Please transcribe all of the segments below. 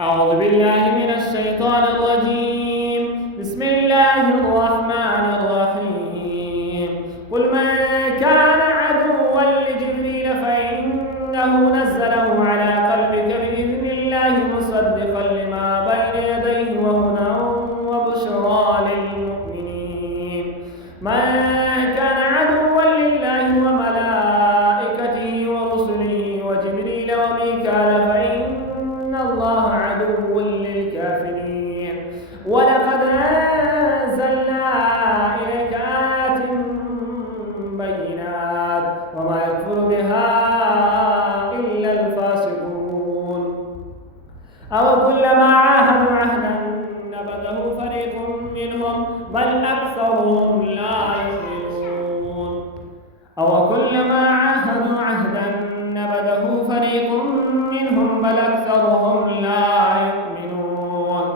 أعوذ بالله من الشيطان الرجيم. بسم الله الرحمن الرحيم. قل من كان عدوا لجبريل فإنه نزله على قلبك بإذن الله مصدقا لما بين يديه وهدى وبشرى للمؤمنين. من كان عدوا لله وملائكته ورسله وجبريل وميكال فإن الله عدو للكافرين. ولقد أنزلنا إليك آيات بينات وما يكفر بها إلا الفاسقون. أو كلما عاهدوا عهدا نبذه فريق منهم بل أكثرهم لا يؤمنون. أو كلما عاهدوا عهدا نبذه فريق منهم بل أكثرهم لا يؤمنون.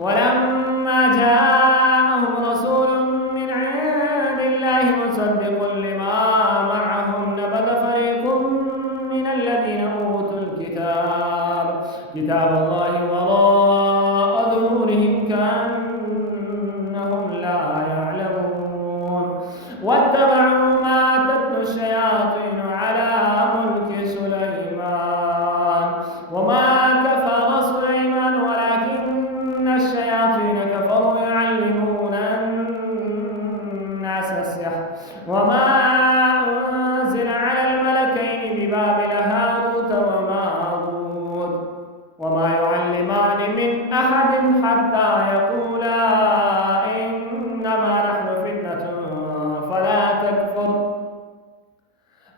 ولما جاءهم رسول من عند الله مصدق لما معهم نبذ فريق من الذين أوتوا كتاب الله وراء ظهورهم كأنهم لا يعلمون. واتبعوا ما تتلو الشياطين على ملك سليمان وما كفر سليمان ولكن الشياطين كفروا يعلمون الناس السحر وما أنزل على الملكين ببابل هاروت وماروت وما يعلمان من أحد حتى يقولا إنما نحن فتنة فلا تكفر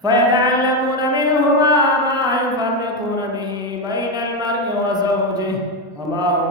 فيتعلمون منهما ما يفرقون به بين المرء وزوجه وما هم